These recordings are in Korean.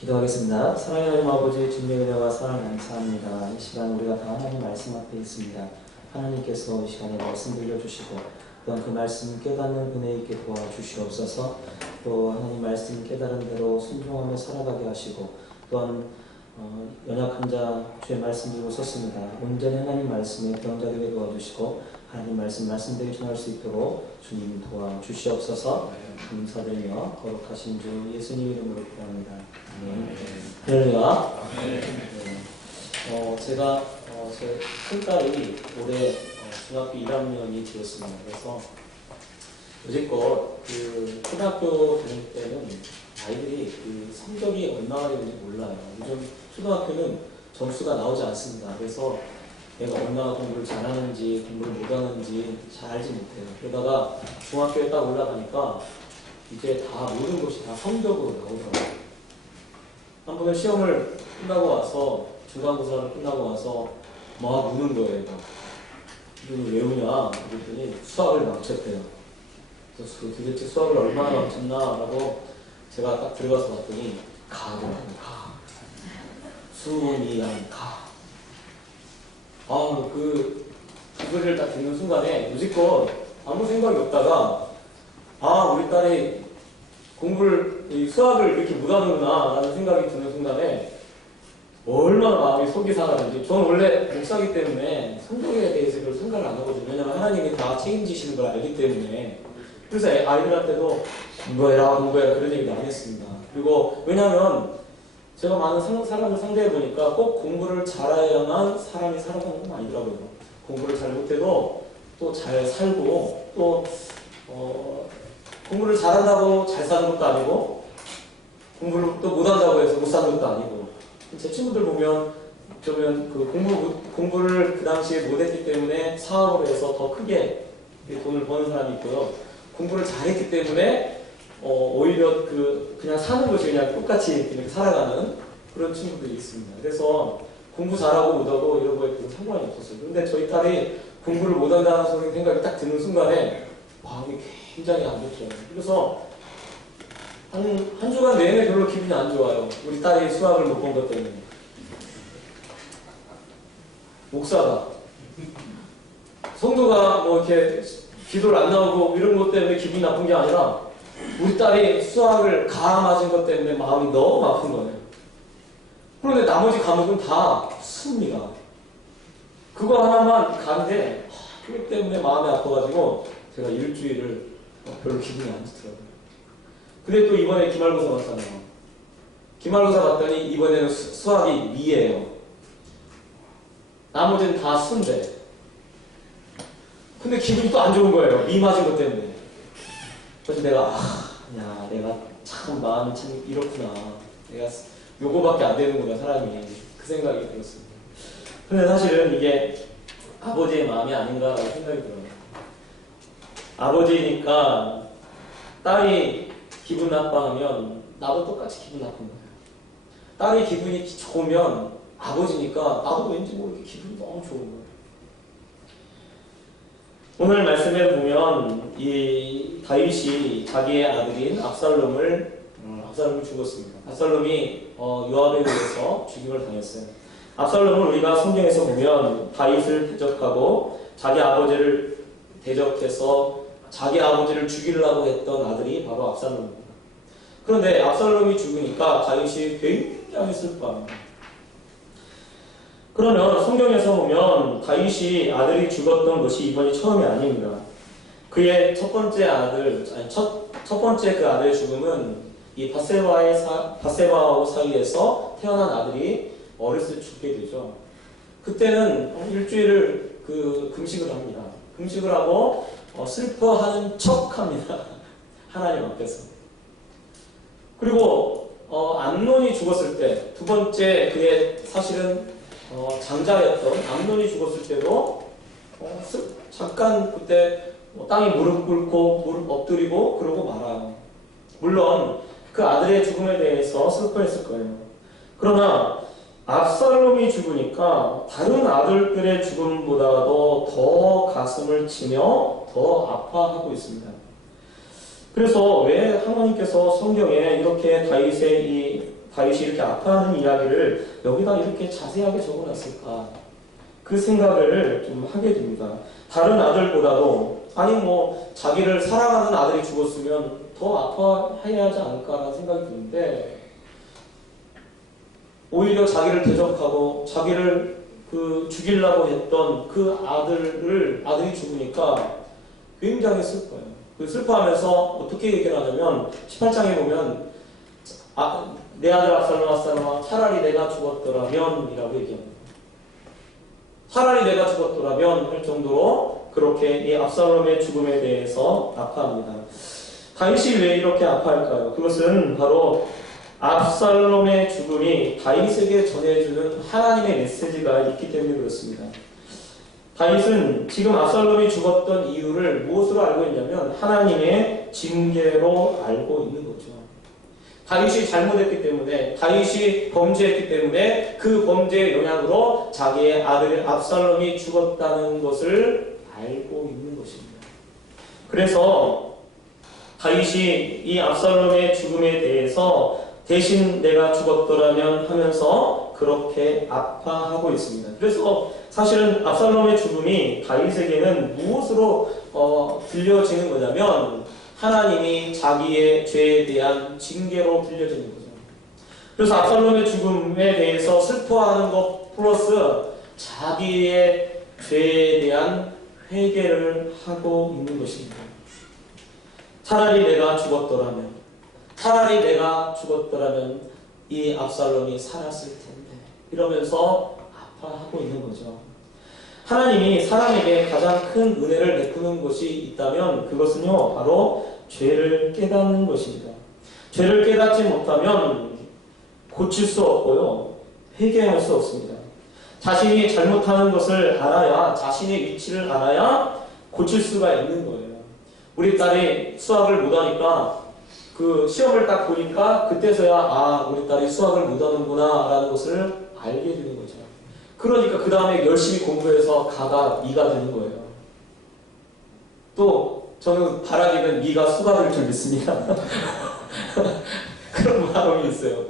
기도하겠습니다. 사랑의 하나님 아버지, 주님의 은혜와 사랑 감사합니다. 이 시간 우리가 다 하나님 말씀 앞에 있습니다. 하나님께서 이 시간에 말씀 들려주시고 또한 그 말씀 깨닫는 은혜 있게 도와주시옵소서. 또 하나님 말씀 깨달은 대로 순종하며 살아가게 하시고 또한 연약한 자 주의 말씀 들고 섰습니다. 온전히 하나님 말씀에 병자되게 도와주시고 하나님 말씀대로 전할 수 있도록 주님 도와주시옵소서. 감사드리며 거룩하신 주 예수님 이름으로 기도합니다. 아멘. 할렐루야. 제가 제 큰딸이 올해 중학교 1학년이 되었습니다. 그래서 여지껏 그 초등학교 다닐 때는 아이들이 그 성적이 얼마나 되는지 몰라요. 요즘 초등학교는 점수가 나오지 않습니다. 그래서 내가 얼마나 공부를 잘하는지 공부를 못하는지 잘 알지 못해요. 그러다가 중학교에 딱 올라가니까 이제 다 모든 것이 다 성적으로 나오더라고요. 한 번은 시험을 끝나고 와서 중간고사를 끝나고 와서 막 우는 거예요. 이걸 왜 우냐? 그랬더니 수학을 망쳤대요. 그래서 도대체 수학을 얼마나 망쳤나라고 제가 딱 들어가서 봤더니 가더라고요. 가. 수원이란 가. 그 소리를 딱 듣는 순간에 여지껏 아무 생각이 없다가 우리 딸이 수학을 이렇게 못하는구나 라는 생각이 드는 순간에 얼마나 마음이 속이 상하는지. 저는 원래 목사기 때문에 성경에 대해서 별 생각을 안 하거든요. 왜냐면 하나님이 다 책임지시는 걸 알기 때문에. 그래서 아이들한테도 공부해라 그런 얘기도 안 했습니다. 그리고 왜냐면 제가 많은 사람을 상대해 보니까 꼭 공부를 잘해야만 사람이 살아가는 건 아니더라고요. 공부를 잘 못해도 또 잘 살고 또 공부를 잘한다고 잘 사는 것도 아니고 공부를 또 못한다고 해서 못 사는 것도 아니고. 제 친구들 보면 그 공부를 그 당시에 못했기 때문에 사업을 해서 더 크게 돈을 버는 사람이 있고요. 공부를 잘했기 때문에 오히려 그냥 사는 것이 그냥 똑같이 이렇게 살아가는 그런 친구들이 있습니다. 그래서 공부 잘하고 못하고 이런 거에 별 상관이 없었어요. 근데 저희 딸이 공부를 못한다는 소리 생각이 딱 드는 순간에 마음이 굉장히 안 좋더라고요. 그래서 한 주간 내내 별로 기분이 안 좋아요. 우리 딸이 수학을 못 본 것 때문에. 목사가 성도가 뭐 이렇게 기도를 안 나오고 이런 것 때문에 기분이 나쁜 게 아니라 우리 딸이 수학을 가 맞은 것 때문에 마음이 너무 아픈 거예요. 그런데 나머지 과목은 다 습니다. 그거 하나만 가는데 그것 때문에 마음이 아파가지고 제가 일주일을 별로 기분이 안 좋더라고요. 근데 또 이번에 기말고사 봤잖아요. 기말고사 봤더니 이번에는 수학이 미예요. 나머지는 다 수인데. 근데 기분이 또 안 좋은 거예요. 미 맞은 것 때문에. 그래서 내가 내가 참 마음이 참 이렇구나. 내가 요거밖에 안 되는구나 사람이. 그 생각이 들었습니다. 근데 사실은 이게 아버지의 마음이 아닌가라고 생각이 들어요. 아버지니까 딸이 기분 나빠하면 나도 똑같이 기분 나쁜 거예요. 딸이 기분이 좋으면 아버지니까 나도 왠지 모르게 기분이 너무 좋은 거예요. 오늘 말씀에 보면 이 다윗이 자기의 아들인 압살롬이 죽었습니다. 압살롬이 요압에 의해서 죽임을 당했어요. 압살롬을 우리가 성경에서 보면 다윗을 대적하고 자기 아버지를 대적해서 자기 아버지를 죽이려고 했던 아들이 바로 압살롬입니다. 그런데 압살롬이 죽으니까 다윗이 굉장히 슬퍼합니다. 그러면 성경에서 보면 다윗이 아들이 죽었던 것이 이번이 처음이 아닙니다. 그의 첫 번째 그 아들의 죽음은 이 밧세바하고 사이에서 태어난 아들이 어렸을 때 죽게 되죠. 그때는 일주일을 금식을 합니다. 금식을 하고 슬퍼하는 척합니다. 하나님 앞에서. 그리고 암논이 죽었을 때 두 번째 그의 사실은 장자였던 암논이 죽었을 때도 잠깐 그때 땅에 무릎 꿇고 무릎 엎드리고 그러고 말아요. 물론 그 아들의 죽음에 대해서 슬퍼했을 거예요. 그러나 압살롬이 죽으니까 다른 아들들의 죽음보다도 더 가슴을 치며 더 아파하고 있습니다. 그래서 왜 하나님께서 성경에 이렇게 다윗의 이 다윗이 이렇게 아파하는 이야기를 여기다 이렇게 자세하게 적어놨을까? 그 생각을 좀 하게 됩니다. 다른 아들보다도 아니 뭐 자기를 사랑하는 아들이 죽었으면 더 아파해야 하지 않을까라는 생각이 드는데 오히려 자기를 대적하고 자기를 죽이려고 했던 그 아들이 죽으니까 굉장히 슬퍼요. 슬퍼하면서 어떻게 얘기를 하냐면 18장에 보면 내 아들 압살롬아 차라리 내가 죽었더라면 이라고 얘기합니다. 차라리 내가 죽었더라면 할 정도로 그렇게 이 압살롬의 죽음에 대해서 아파합니다. 다윗이 왜 이렇게 아파할까요? 그것은 바로 압살롬의 죽음이 다윗에게 전해주는 하나님의 메시지가 있기 때문에 그렇습니다. 다윗은 지금 압살롬이 죽었던 이유를 무엇으로 알고 있냐면 하나님의 징계로 알고 있는 거죠. 다윗이 잘못했기 때문에, 다윗이 범죄했기 때문에 그 범죄의 영향으로 자기의 아들 압살롬이 죽었다는 것을 알고 있는 것입니다. 그래서 다윗이 이 압살롬의 죽음에 대해서 대신 내가 죽었더라면 하면서 그렇게 아파하고 있습니다. 그래서 사실은 압살롬의 죽음이 다윗에게는 무엇으로 들려지는 거냐면 하나님이 자기의 죄에 대한 징계로 들려지는 거죠. 그래서 압살롬의 죽음에 대해서 슬퍼하는 것 플러스 자기의 죄에 대한 회개를 하고 있는 것입니다. 차라리 내가 죽었더라면 이 압살롬이 살았을 텐데 이러면서 아파하고 있는 거죠. 하나님이 사람에게 가장 큰 은혜를 베푸는 것이 있다면 그것은요 바로 죄를 깨닫는 것입니다. 죄를 깨닫지 못하면 고칠 수 없고요 회개할 수 없습니다. 자신이 잘못하는 것을 알아야, 자신의 위치를 알아야 고칠 수가 있는 거예요. 우리 딸이 수학을 못하니까 그 시험을 딱 보니까 그때서야 우리 딸이 수학을 못하는구나 라는 것을 알게 되는 거죠. 그러니까 그 다음에 열심히 공부해서 가가 미가 되는 거예요. 또 저는 바라기는 미가 수가 될 줄 믿습니다. 그런 마음이 있어요.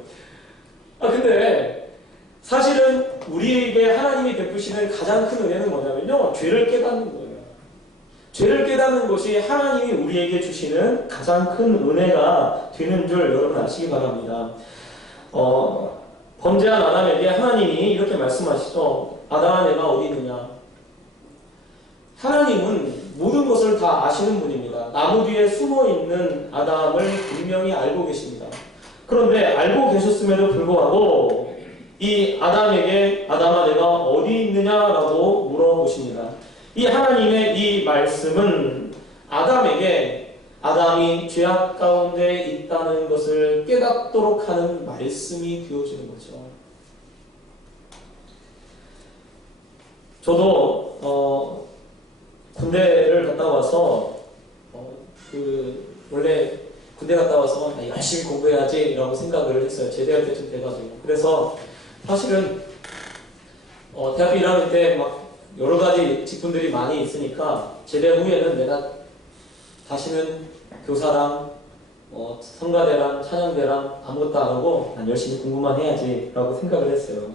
근데 사실은 우리에게 하나님이 베푸시는 가장 큰 은혜는 뭐냐면요 죄를 깨닫는 거예요. 죄를 깨닫는 것이 하나님이 우리에게 주시는 가장 큰 은혜가 되는 줄 여러분 아시기 바랍니다. 범죄한 아담에게 하나님이 이렇게 말씀하시죠. 아담아 내가 어디 있느냐. 하나님은 모든 것을 다 아시는 분입니다. 나무 뒤에 숨어있는 아담을 분명히 알고 계십니다. 그런데 알고 계셨음에도 불구하고 이 아담에게 아담아 내가 어디 있느냐라고 물어보십니다. 이 하나님의 이 말씀은 아담에게 아담이 죄악 가운데 있다는 것을 깨닫도록 하는 말씀이 되어지는 거죠. 저도 군대를 갔다 와서 원래 군대 갔다 와서 열심히 공부해야지 라고 생각을 했어요. 제대할 때쯤 돼가지고. 그래서 사실은 대학교 1학년 때 막 여러 가지 직분들이 많이 있으니까 제대 후에는 내가 다시는 교사랑 성가대랑 찬양대랑 아무것도 안 하고 난 열심히 공부만 해야지 라고 생각을 했어요.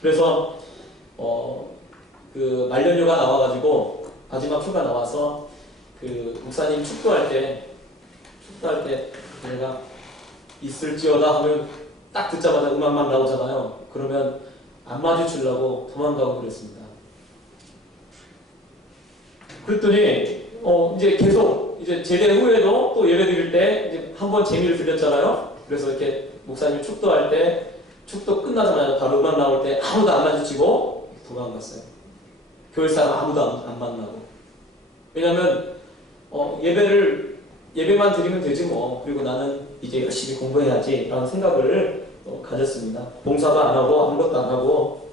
그래서 그 말년휴가 나와가지고 마지막 휴가 나와서 그 목사님 축도할 때 내가 있을지어다 하면 딱 듣자마자 음악만 나오잖아요. 그러면 안 마주치려고 도망가고 그랬습니다. 그랬더니 이제 계속 이제 제대 후에도 또 예배 드릴 때 이제 한번 재미를 들렸잖아요. 그래서 이렇게 목사님 축도할 때 축도 끝나자마자 바로 음악 나올 때 아무도 안 마주치고 도망갔어요. 교회 사람 아무도 안 만나고. 왜냐면 예배만 드리면 되지 뭐. 그리고 나는 이제 열심히 공부해야지 라는 생각을 가졌습니다. 봉사도 안 하고 아무것도 안 하고.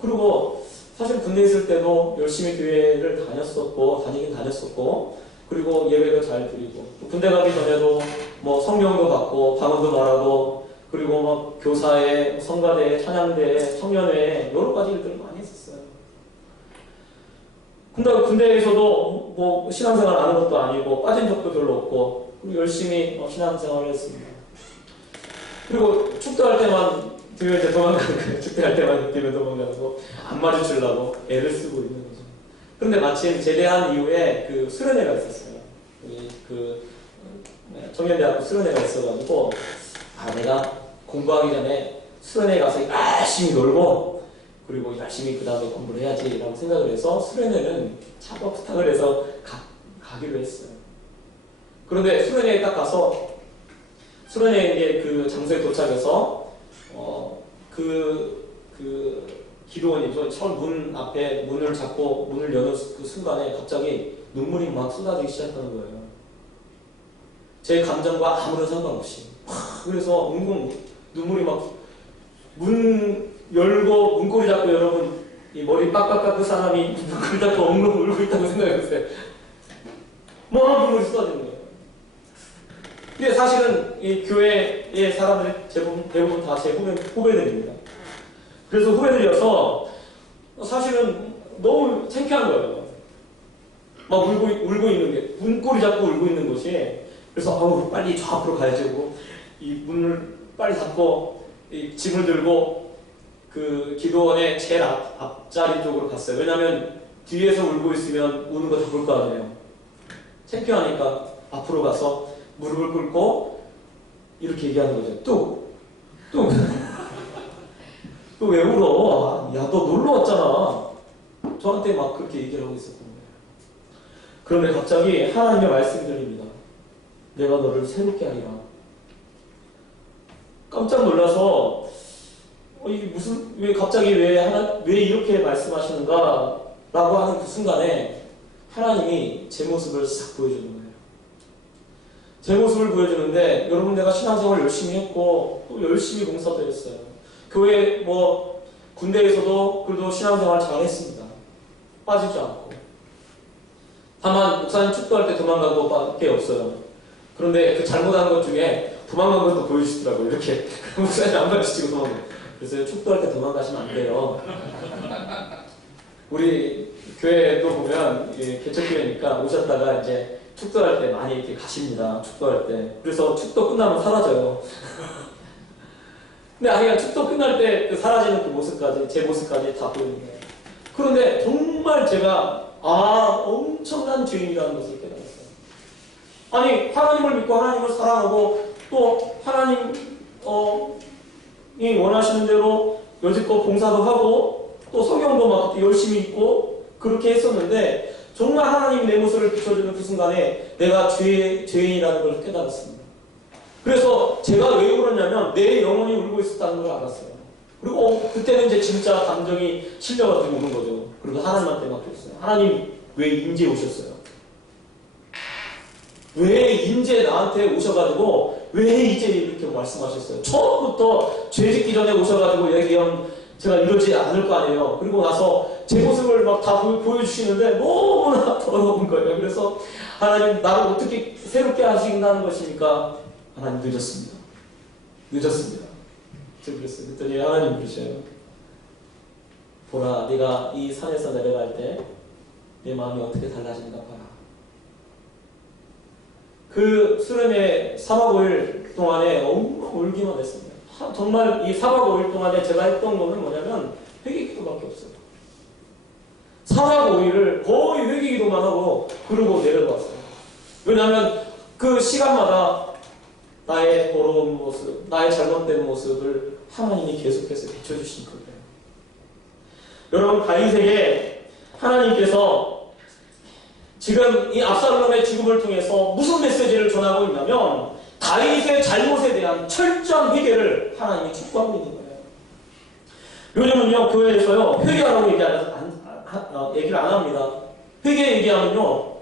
그리고 사실 군대에 있을 때도 열심히 교회를 다니긴 다녔었고, 그리고 예배도 잘 드리고, 군대 가기 전에도 뭐 성경도 받고, 방언도 말하고, 그리고 막 교사회, 성가대, 찬양대, 청년회, 여러 가지 일들을 많이 했었어요. 근데 군대에서도 뭐 신앙생활 안 한 것도 아니고, 빠진 적도 별로 없고, 그리고 열심히 신앙생활을 했습니다. 그리고 축도할 때만 되면 이제 도망가는 거예요. 축도할 때만 되면 도망가고 안 마주치려고 애를 쓰고 있는 거죠. 그런데 마침 제대한 이후에 그 수련회가 있었어요. 청년대학교 수련회가 있어가지고 내가 공부하기 전에 수련회 가서 열심히 놀고 그리고 열심히 그 다음에 공부를 해야지 라고 생각을 해서 수련회는 차가 부탁을 해서 가기로 했어요. 그런데 수련회에 딱 가서 수련회 이제 그 장소에 도착해서 기도원이 처음 문 앞에 문을 잡고 문을 여는 그 순간에 갑자기 눈물이 막 쏟아지기 시작하는 거예요. 제 감정과 아무런 상관없이. 그래서 웅웅 눈물이 막 문 열고 문고리 잡고 여러분 이 머리 빡빡 깎은 사람이 문고리 잡고 엉엉 울고 있다고 생각해보세요. 뭐 눈물이 쏟아지는 거예요. 근데 사실은 이 교회의 사람들이 대부분 다 제 후배들입니다. 그래서 후배들이어서 사실은 너무 창피한 거예요. 막 울고 있는 게, 문고리 잡고 울고 있는 것이. 그래서 빨리 저 앞으로 가야지 하고 이 문을 빨리 닫고 이 짐을 들고 그 기도원의 제일 앞자리 쪽으로 갔어요. 왜냐면 뒤에서 울고 있으면 우는 거 다 볼 거 아니에요. 창피하니까 앞으로 가서 무릎을 꿇고 이렇게 얘기하는 거죠. 또 왜 울어? 야, 너 놀러 왔잖아. 저한테 막 그렇게 얘기를 하고 있었던 거예요. 그런데 갑자기 하나님의 말씀이 들립니다. 내가 너를 새롭게 하리라. 깜짝 놀라서 이게 왜 이렇게 말씀하시는가 라고 하는 그 순간에 하나님이 제 모습을 싹 보여주는 거예요. 제 모습을 보여주는데 여러분 내가 신앙생활 열심히 했고 또 열심히 봉사도 했어요. 교회 군대에서도 그래도 신앙생활 잘 했습니다. 빠지지 않고. 다만 목사님 축도할 때 도망간 것밖에 없어요. 그런데 그 잘못한 것 중에 도망간 것도 보여주시더라고요. 이렇게 목사님 안 가르치고 도망가요. 그래서 축도할 때 도망가시면 안 돼요. 우리 교회도 보면 개척교회니까 오셨다가 이제 축도할 때 많이 이렇게 가십니다. 축도할 때. 그래서 축도 끝나면 사라져요. 근데 아니가 축도 끝날 때 그 사라지는 그 모습까지, 제 모습까지 다 보이는 거예요. 그런데 정말 제가 엄청난 죄인이라는 것을 깨달았어요. 아니 하나님을 믿고 하나님을 사랑하고 또 하나님이 원하시는 대로 여지껏 봉사도 하고 또 성경도 막 열심히 읽고 그렇게 했었는데 정말 하나님이 내 모습을 비춰주는 그 순간에 내가 죄인이라는 걸 깨달았습니다. 그래서 제가 왜 울었냐면 내 영혼이 울고 있었다는 걸 알았어요. 그리고 그때는 이제 진짜 감정이 실려가지고 우는 거죠. 그리고 하나님한테 맡겼어요. 하나님 왜 인제 오셨어요? 왜 인제 나한테 오셔가지고 왜 이제 이렇게 말씀하셨어요? 처음부터 죄 짓기 전에 오셔가지고 얘기하면 제가 이러지 않을 거 아니에요. 그리고 나서 제 모습을 막 다 보여주시는데 너무나 더러운 거예요. 그래서 하나님 나를 어떻게 새롭게 하신다는 것입니까? 하나님 늦었습니다. 제가 그랬어요. 그랬더니 하나님 그러셔요. 보라, 네가 이 산에서 내려갈 때 내 마음이 어떻게 달라진가 봐라. 그 수련회 4박 5일 동안에 엉엉 울기만 했습니다. 정말 이 4박 5일 동안에 제가 했던 거는 뭐냐면 회개기도밖에 없어요. 4박 5일을 거의 회개기도만 하고 그러고 내려왔어요. 왜냐하면 그 시간마다 나의 더러운 모습, 나의 잘못된 모습을 하나님이 계속해서 비춰주신 거예요. 여러분 다윗에게 하나님께서 지금 이 압살롬의 죽음을 통해서 무슨 메시지를 전하고 있냐면 다윗의 잘못에 대한 철저한 회개를 하나님이 촉구하고 있는 거예요. 요즘은요 교회에서요 회개하라고 얘기를 안 합니다. 회개 얘기하면요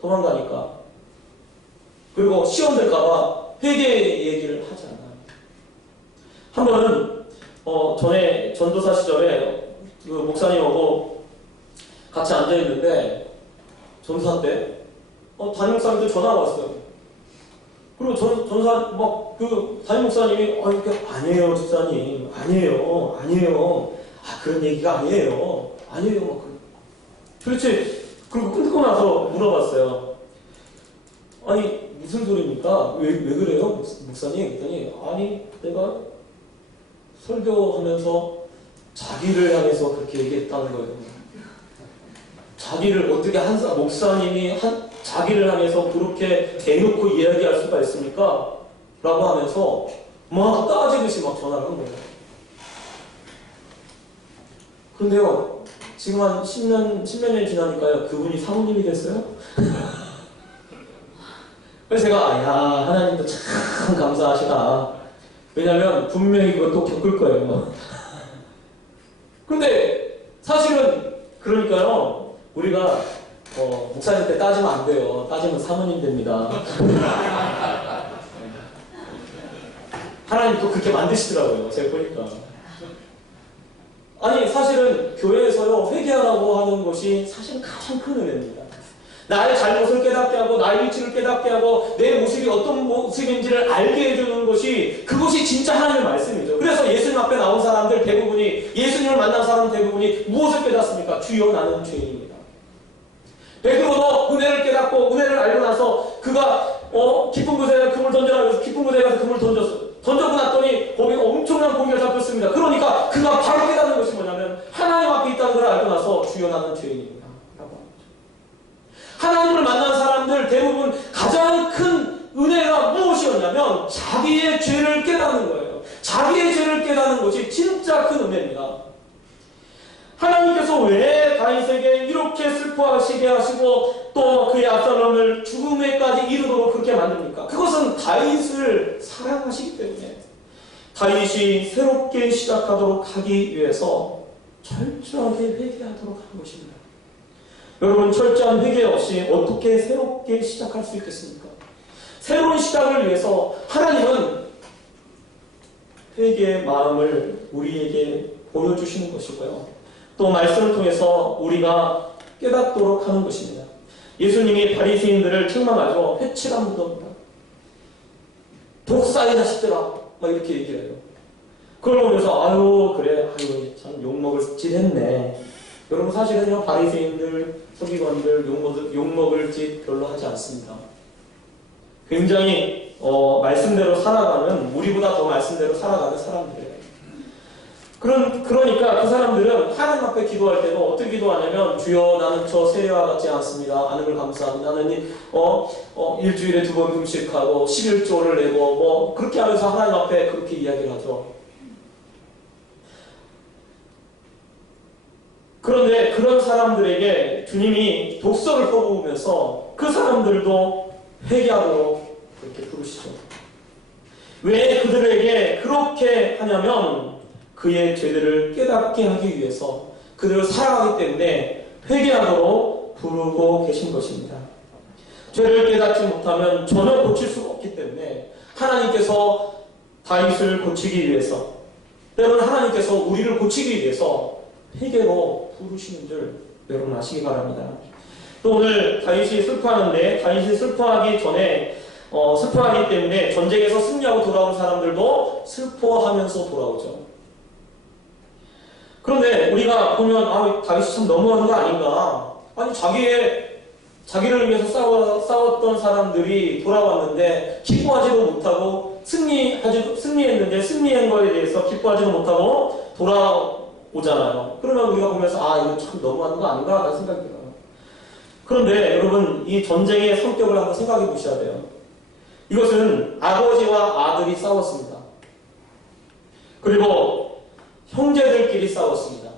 도망가니까 그리고 시험 될까봐 회개 얘기를 하지 않아요. 한 번은 전에 전도사 시절에 그 목사님하고 같이 앉아 있는데 전도사 때 담임 목사님들 전화가 왔어요. 그리고 전사 막 그 담임 목사님이 아니에요 집사님 아니에요 그런 얘기가 아니에요 막 그렇지. 그리고 끊고 나서 물어봤어요. 아니 무슨 소리입니까? 왜 그래요? 목사님? 그랬더니, 아니, 내가 설교하면서 자기를 향해서 그렇게 얘기했다는 거예요. 자기를 어떻게 목사님이 자기를 향해서 그렇게 대놓고 이야기할 수가 있습니까? 라고 하면서 막 따지듯이 막 전화를 한 거예요. 그런데요, 지금 한 10몇 년이 지나니까요, 그분이 사모님이 됐어요? 그래서 제가, 야, 하나님도 참 감사하시다. 왜냐면, 분명히 그것도 겪을 거예요. 근데, 사실은, 그러니까요, 우리가, 목사님 때 따지면 안 돼요. 따지면 사모님 됩니다. 하나님 또 그렇게 만드시더라고요. 제가 보니까. 아니, 사실은 교회에서요, 회개하라고 하는 것이 사실 가장 큰 은혜입니다. 나의 잘못을 깨닫게 하고, 나의 위치를 깨닫게 하고, 내 모습이 어떤 모습인지를 알게 해주는 것이, 그것이 진짜 하나님의 말씀이죠. 그래서 예수님 앞에 나온 사람들 대부분이, 예수님을 만난 사람 대부분이 무엇을 깨닫습니까? 주여 나는 죄인입니다. 베드로도 은혜를 깨닫고, 은혜를 알고 나서, 그가, 깊은 곳에 금을 던져라 해서 깊은 곳에 가서 금을 던졌어요. 던져고 났더니 거기 엄청난 고기가 잡혔습니다. 그러니까 그가 바로 깨닫는 것이 뭐냐면 하나님 앞에 있다는 걸 알고 나서 주여 나는 죄인입니다. 라고 합니다. 하나님을 만난 사람들 대부분 가장 큰 은혜가 무엇이었냐면 자기의 죄를 깨닫는 거예요. 자기의 죄를 깨닫는 것이 진짜 큰 은혜입니다. 하나님께서 왜 다윗에게 이렇게 슬퍼하시게 하시고 또 그의 압살롬을 죽음에까지 이르도록 그렇게 만듭니까? 그것은 다윗을 사랑하시기 때문에 다윗이 새롭게 시작하도록 하기 위해서 철저하게 회개하도록 하는 것입니다. 여러분, 철저한 회개 없이 어떻게 새롭게 시작할 수 있겠습니까? 새로운 시작을 위해서 하나님은 회개의 마음을 우리에게 보여주시는 것이고요. 또 말씀을 통해서 우리가 깨닫도록 하는 것입니다. 예수님이 바리새인들을 책망하죠. 회치가 묻어온다. 독사의 자식들아. 막 이렇게 얘기를 해요. 그걸 보면서 아유 그래 참 욕먹을 짓 했네. 여러분 사실은요 바리새인들, 서기관들 욕먹을 짓 별로 하지 않습니다. 굉장히 말씀대로 살아가는, 우리보다 더 말씀대로 살아가는 사람들이에요. 그러니까 그 사람들은 하나님 앞에 기도할 때도 어떻게 기도하냐면 주여 나는 저 세례와 같지 않습니다. 하나님을 감사합니다. 하나님 일주일에 2번 금식하고 11조를 내고 그렇게 하면서 하나님 앞에 그렇게 이야기를 하죠. 그런데 그런 사람들에게 주님이 독서를 퍼부으면서 그 사람들도 회개하도록 그렇게 부르시죠. 왜 그들에게 그렇게 하냐면 그의 죄들을 깨닫게 하기 위해서 그들을 사랑하기 때문에 회개하도록 부르고 계신 것입니다. 죄를 깨닫지 못하면 전혀 고칠 수가 없기 때문에 하나님께서 다윗을 고치기 위해서, 때로는 하나님께서 우리를 고치기 위해서 회개로 부르시는 줄 여러분 아시기 바랍니다. 또 오늘 다윗이 슬퍼하는데 다윗이 슬퍼하기 전에 슬퍼하기 때문에 전쟁에서 승리하고 돌아온 사람들도 슬퍼하면서 돌아오죠. 그런데 우리가 보면 다윗이 참 너무하는 거 아닌가. 아니 자기를 위해서 싸웠던 사람들이 돌아왔는데 기뻐하지도 못하고 승리했는데 승리한 거에 대해서 기뻐하지도 못하고 돌아오잖아요. 그러면 우리가 보면서 이거 참 너무하는 거 아닌가 라는 생각이 들어요. 그런데 여러분 이 전쟁의 성격을 한번 생각해 보셔야 돼요. 이것은 아버지와 아들이 싸웠습니다. 그리고 형제들끼리 싸웠습니다.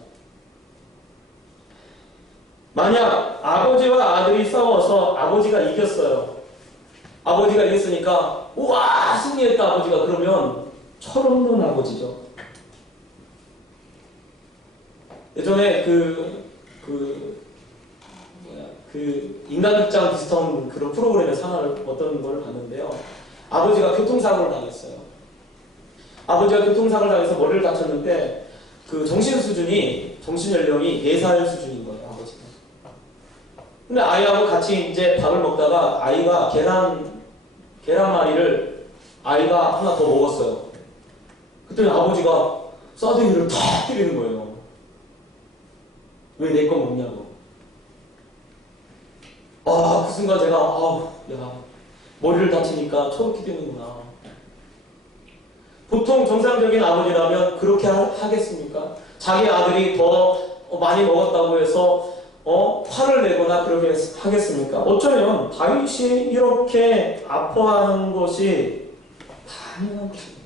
만약 아버지와 아들이 싸워서 아버지가 이겼어요. 아버지가 이겼으니까 우와 승리했다 아버지가. 그러면 철없는 아버지죠. 예전에 인간극장 비슷한 그런 프로그램에서 어떤 걸 봤는데요. 아버지가 교통사고를 당했어요. 아버지가 교통사고를 당해서 머리를 다쳤는데 정신 연령이 4살 수준인 거예요, 아버지가. 근데 아이하고 같이 이제 밥을 먹다가 아이가 계란말이를 아이가 하나 더 먹었어요. 그랬더니 아버지가 싸대기를 탁 때리는 거예요. 왜 내 거 먹냐고. 그 순간 제가 머리를 다치니까 저렇게 되는구나. 보통 정상적인 아버지라면 그렇게 하겠습니까? 자기 아들이 더 많이 먹었다고 해서 화를 내거나 그렇게 하겠습니까? 어쩌면 다윗이 이렇게 아파하는 것이 당연한 것입니다.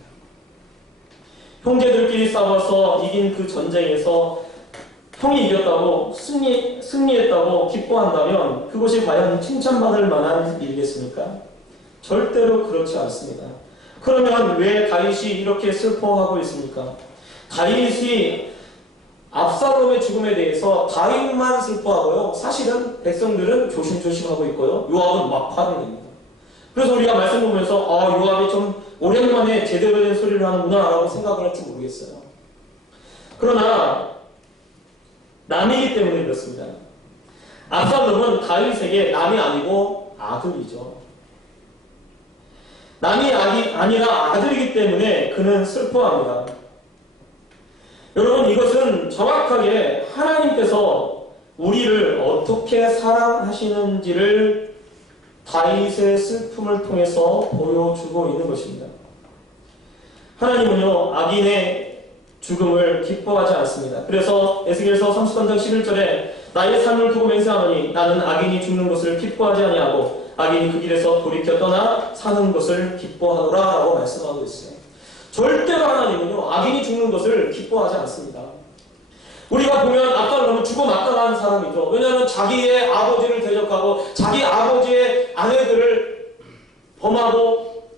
형제들끼리 싸워서 이긴 그 전쟁에서 형이 이겼다고 승리했다고 기뻐한다면 그것이 과연 칭찬받을 만한 일이겠습니까? 절대로 그렇지 않습니다. 그러면 왜 다윗이 이렇게 슬퍼하고 있습니까? 다윗이 압살롬의 죽음에 대해서 다윗만 슬퍼하고요. 사실은 백성들은 조심조심하고 있고요. 요압은 막 화를 냅니다. 그래서 우리가 말씀 보면서 요압이 좀 오랜만에 제대로 된 소리를 하는구나 라고 생각을 할지 모르겠어요. 그러나 남이기 때문에 그렇습니다. 압살롬은 다윗에게 남이 아니고 아들이죠. 남이 아니라 아들이기 때문에 그는 슬퍼합니다. 여러분, 이것은 정확하게 하나님께서 우리를 어떻게 사랑하시는지를 다윗의 슬픔을 통해서 보여주고 있는 것입니다. 하나님은요, 악인의 죽음을 기뻐하지 않습니다. 그래서 에스겔서 33장 11절에 나의 삶을 두고 맹세하노니 나는 악인이 죽는 것을 기뻐하지 아니하고 악인이 그 길에서 돌이켜 떠나 사는 것을 기뻐하노라 라고 말씀하고 있어요. 절대로 하나님은요, 악인이 죽는 것을 기뻐하지 않습니다. 우리가 보면 압살롬은 죽어 마땅한 사람이죠. 왜냐하면 자기의 아버지를 대적하고 자기 아버지의 아내들을 범하고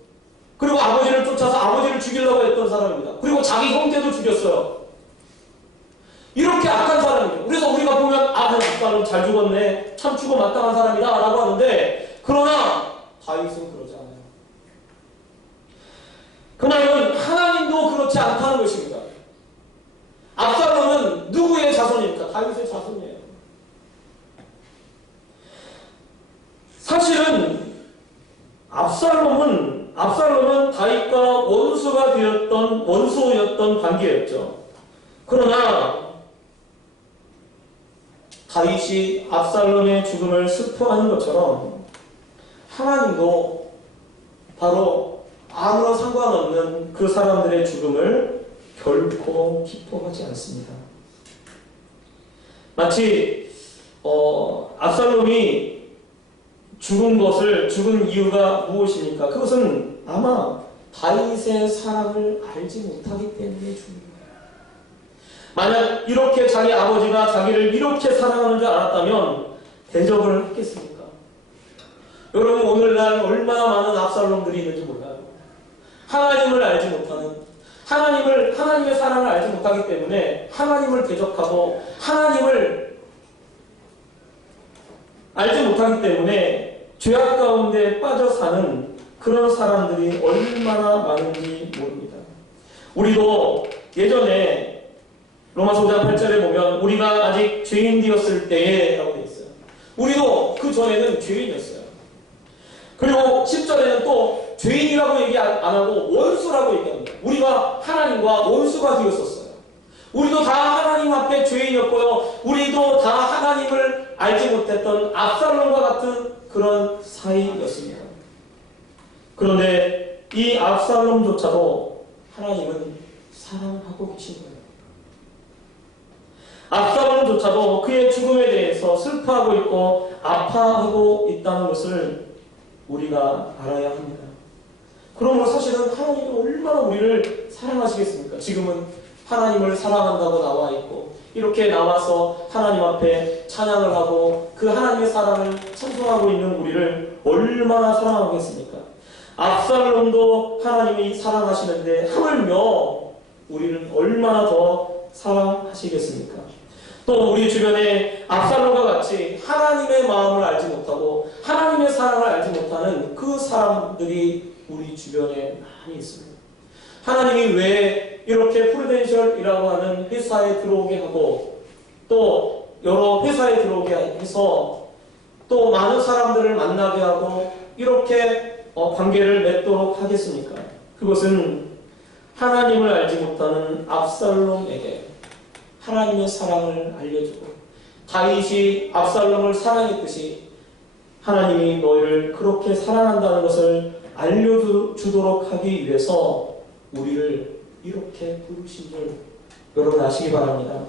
그리고 아버지를 쫓아서 아버지를 죽이려고 했던 사람입니다. 그리고 자기 형제도 죽였어요. 이렇게 악한 사람이죠. 그래서 우리가 보면 압살롬 잘 죽었네, 참 죽어 마땅한 사람이다 라고 하는데, 그러나 다윗은 그러지 않아요. 그날은 하나님도 그렇지 않다는 것입니다. 압살롬은 누구의 자손입니까? 다윗의 자손이에요. 사실은 압살롬은 다윗과 원수였던 관계였죠. 그러나 다윗이 압살롬의 죽음을 슬퍼하는 것처럼 하나님도 바로 아무런 상관없는 그 사람들의 죽음을 결코 기뻐하지 않습니다. 마치 압살롬이 죽은 이유가 무엇입니까? 그것은 아마 다윗의 사랑을 알지 못하기 때문에 죽는 거예요. 만약 이렇게 자기 아버지가 자기를 이렇게 사랑하는 줄 알았다면 대적을 했겠습니까? 여러분, 오늘날 얼마나 많은 압살롬들이 있는지 몰라요. 하나님을 알지 못하는, 하나님의 사랑을 알지 못하기 때문에 하나님을 대적하고 하나님을 알지 못하기 때문에 죄악 가운데 빠져 사는 그런 사람들이 얼마나 많은지 모릅니다. 우리도 예전에 로마서 5장 8절에 보면 우리가 아직 죄인되었을 때에 라고 되어 있어요. 우리도 그 전에는 죄인이었어요. 그리고 10절에는 또 죄인이라고 얘기 안 하고 원수라고 얘기합니다. 우리가 하나님과 원수가 되었었어요. 우리도 다 하나님 앞에 죄인이었고요. 우리도 다 하나님을 알지 못했던 압살롬과 같은 그런 사이였습니다. 그런데 이 압살롬조차도 하나님은 사랑하고 계신 거예요. 압살롬조차도 그의 죽음에 대해서 슬퍼하고 있고 아파하고 있다는 것을 우리가 알아야 합니다. 그러므로 사실은 하나님은 얼마나 우리를 사랑하시겠습니까? 지금은 하나님을 사랑한다고 나와 있고 이렇게 나와서 하나님 앞에 찬양을 하고 그 하나님의 사랑을 찬송하고 있는 우리를 얼마나 사랑하겠습니까? 압살롬도 하나님이 사랑하시는데 하물며 우리는 얼마나 더 사랑하시겠습니까? 또 우리 주변에 압살롬과 같이 하나님의 마음을 알지 못하고 하나님의 사랑을 알지 못하는 그 사람들이 우리 주변에 많이 있습니다. 하나님이 왜 이렇게 프루덴셜이라고 하는 회사에 들어오게 하고 또 여러 회사에 들어오게 해서 또 많은 사람들을 만나게 하고 이렇게 관계를 맺도록 하겠습니까? 그것은 하나님을 알지 못하는 압살롬에게 하나님의 사랑을 알려주고 다윗이 압살롬을 사랑했듯이 하나님이 너희를 그렇게 사랑한다는 것을 알려주도록 하기 위해서 우리를 이렇게 부르신 줄 여러분 아시기 바랍니다.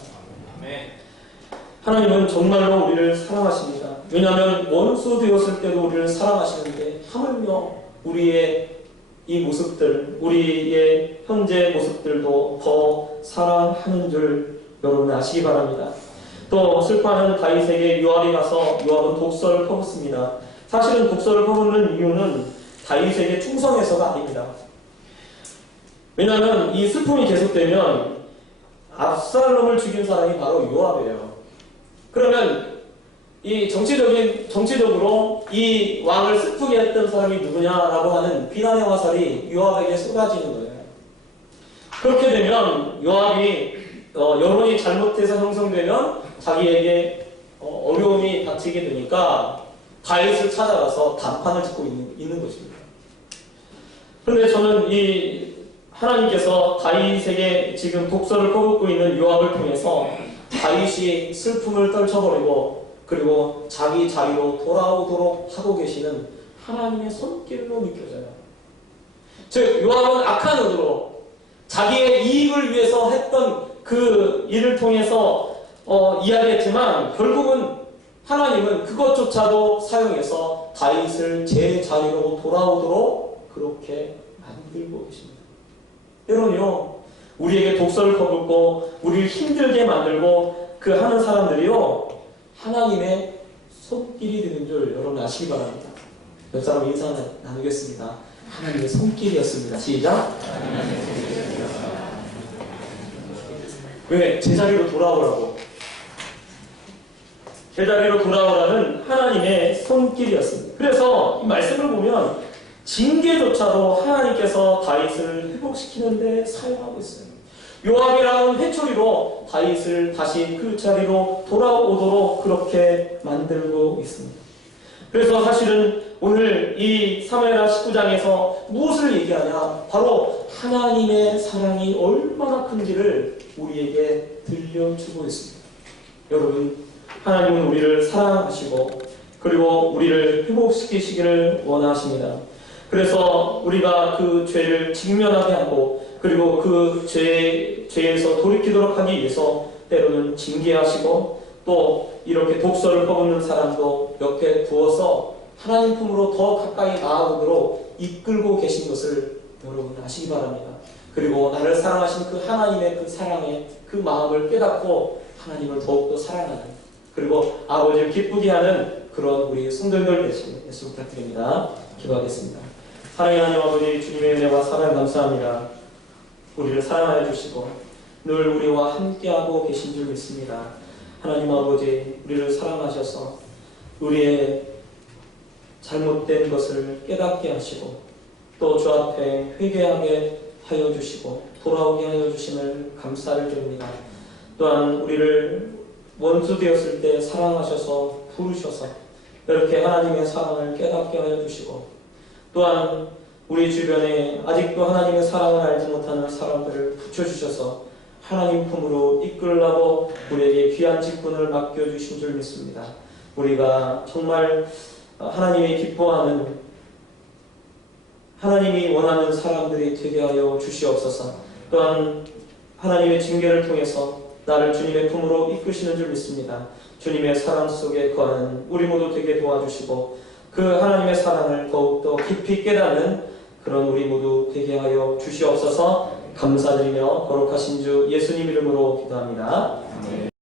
하나님은 정말로 우리를 사랑하십니다. 왜냐하면 원수 되었을 때도 우리를 사랑하시는데 하물며 우리의 이 모습들, 우리의 현재 모습들도 더 사랑하는 줄 여러분 아시기 바랍니다. 또 슬퍼하는 다윗에게 요압이 가서 요압은 독서를 퍼붓습니다. 사실은 독서를 퍼붓는 이유는 다윗에게 충성해서가 아닙니다. 왜냐하면 이 슬픔이 계속되면 압살롬을 죽인 사람이 바로 요압이에요. 그러면 이 정치적으로 이 왕을 슬프게 했던 사람이 누구냐라고 하는 비난의 화살이 요압에게 쏟아지는 거예요. 그렇게 되면 요압이 여론이 잘못해서 형성되면 자기에게 어려움이 닥치게 되니까 다윗을 찾아가서 단판을 짓고 있는 것입니다. 그런데 저는 이 하나님께서 다윗에게 지금 독서를 퍼붓고 있는 요압을 통해서 다윗이 슬픔을 떨쳐버리고 그리고 자기 자리로 돌아오도록 하고 계시는 하나님의 손길로 느껴져요. 즉 요압은 악한 의도로 자기의 이익을 위해서 했던 그 일을 통해서 이야기했지만 결국은 하나님은 그것조차도 사용해서 다윗을 제 자리로 돌아오도록 그렇게 만들고 계십니다. 여러분요, 우리에게 독서를 퍼붓고 우리를 힘들게 만들고 그 하는 사람들이요 하나님의 손길이 되는 줄 여러분 아시기 바랍니다. 옆 사람 인사 나누겠습니다. 하나님의 손길이었습니다. 시작. 왜? 제자리로 돌아오라고. 제자리로 돌아오라는 하나님의 손길이었습니다. 그래서 이 말씀을 보면 징계조차도 하나님께서 다윗을 회복시키는데 사용하고 있어요. 요압이라는 회초리로 다윗을 다시 그 자리로 돌아오도록 그렇게 만들고 있습니다. 그래서 사실은 오늘 이 사무엘하 19장에서 무엇을 얘기하냐? 바로 하나님의 사랑이 얼마나 큰지를 우리에게 들려주고 있습니다. 여러분, 하나님은 우리를 사랑하시고 그리고 우리를 회복시키시기를 원하십니다. 그래서 우리가 그 죄를 직면하게 하고 그리고 그 죄에서 돌이키도록 하기 위해서 때로는 징계하시고 또 이렇게 독서를 퍼붓는 사람도 옆에 두어서 하나님 품으로 더 가까이 나아오도록 이끌고 계신 것을 여러분 아시기 바랍니다. 그리고 나를 사랑하신 그 하나님의 그 사랑의 그 마음을 깨닫고 하나님을 더욱더 사랑하는 그리고 아버지를 기쁘게 하는 그런 우리 성도들 되시길 예수 부탁드립니다. 기도하겠습니다. 사랑의 하나님 아버지, 주님의 은혜와 사랑 감사합니다. 우리를 사랑하여 주시고 늘 우리와 함께하고 계신 줄 믿습니다. 하나님 아버지, 우리를 사랑하셔서 우리의 잘못된 것을 깨닫게 하시고 또 주 앞에 회개하게 하여 주시고 돌아오게 하여 주심을 감사를 드립니다. 또한 우리를 원수 되었을 때 사랑하셔서 부르셔서 이렇게 하나님의 사랑을 깨닫게 하여 주시고 또한 우리 주변에 아직도 하나님의 사랑을 알지 못하는 사람들을 붙여주셔서 하나님 품으로 이끌라고 우리에게 귀한 직분을 맡겨주신 줄 믿습니다. 우리가 정말 하나님이 기뻐하는 하나님이 원하는 사람들이 되게 하여 주시옵소서. 또한 하나님의 징계를 통해서 나를 주님의 품으로 이끄시는 줄 믿습니다. 주님의 사랑 속에 거하는 우리 모두 되게 도와주시고 그 하나님의 사랑을 더욱더 깊이 깨닫는 그런 우리 모두 되게 하여 주시옵소서. 감사드리며 거룩하신 주 예수님 이름으로 기도합니다.